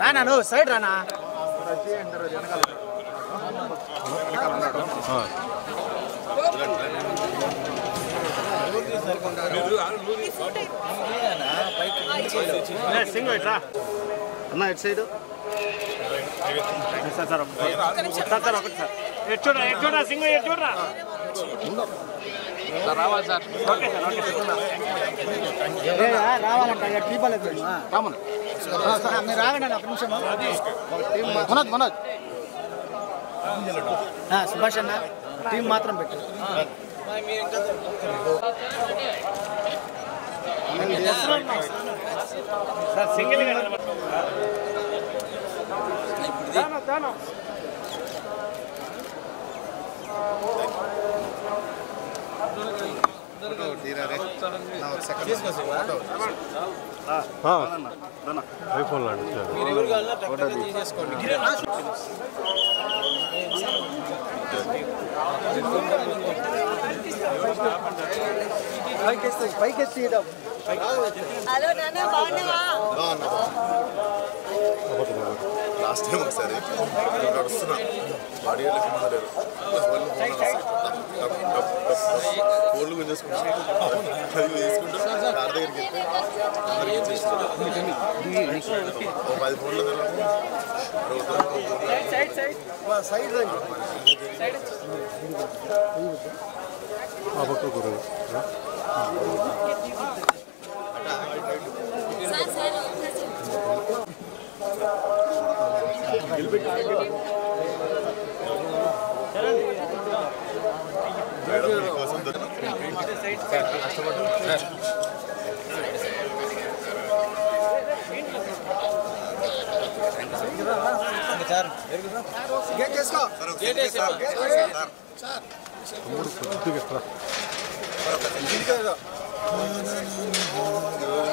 రానా side రానా అన్న ఎట్ సైడ్ సార్ ఒకటి సార్ ఎట్టుడా సింగ్ ఎట్టుడా రావాలి సార్ ఓకే సార్ ఓకే రావాలంట టీపలేదు కామన్ మీరు రాగండి ఒక నిమిషం మనోజ్ సుభాష్ అన్న టీం మాత్రం పెట్టు సార్ సింగిల్ ఐఫోన్ లాంటి పైకెత్తి హలో నాన్న బాగున్నావా లాస్ట్ టైం ఒకసారి నడుస్తున్నా బాడీ ఫోన్లు గుంజేసుకుంటా తీసుకుంటా కార్ దగ్గరికి వెళ్తే అందరికి ఇచ్చేస్తాను 10 ఫోన్ల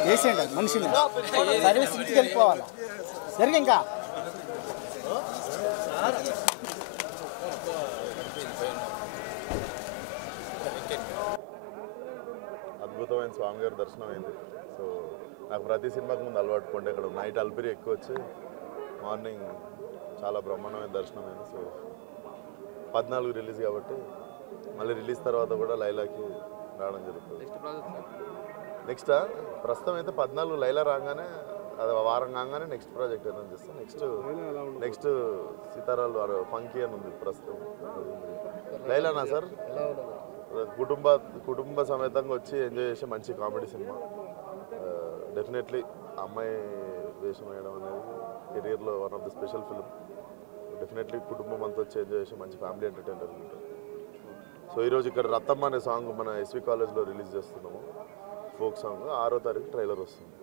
వేసేయండి మనిషిని సర్వీస్ ఇంటికి వెళ్ళిపోవాలి జరిగి ఇంకా అద్భుతమైన స్వామి గారి దర్శనం అయింది. సో నాకు ప్రతి సినిమాకి ముందు అలవాటు కొంటే ఇక్కడ నైట్ అల్పిరి ఎక్కువ వచ్చి మార్నింగ్ చాలా బ్రహ్మాండమైన దర్శనం అయింది. సో 14 రిలీజ్ కాబట్టి మళ్ళీ రిలీజ్ తర్వాత కూడా లైలాకి రావడం జరుగుతుంది. నెక్స్ట్ ప్రస్తుతం అయితే 14 లైలా రాగానే అది వారం కాగానే నెక్స్ట్ ప్రాజెక్ట్ ఏదైనా చేస్తాం. నెక్స్ట్ సీతారాలు ఫంకీ అని ఉంది ప్రస్తుతం. లైలానా సార్ కుటుంబ సమేతంగా వచ్చి ఎంజాయ్ చేసే మంచి కామెడీ సినిమా. డెఫినెట్లీ అమ్మాయి వేషం వేయడం అనేది కెరియర్లో one of the special film. Definitely కుటుంబం అంతా వచ్చి ఎంజాయ్ చేసే మంచి ఫ్యామిలీ ఎంటర్టైనర్ ఉంటుంది. సో ఈరోజు ఇక్కడ రత్తమ్మ అనే సాంగ్ మన ఎస్వి కాలేజ్లో రిలీజ్ చేస్తున్నాము. ఫోక్ సాంగ్ 6వ తారీఖు ట్రైలర్ వస్తుంది.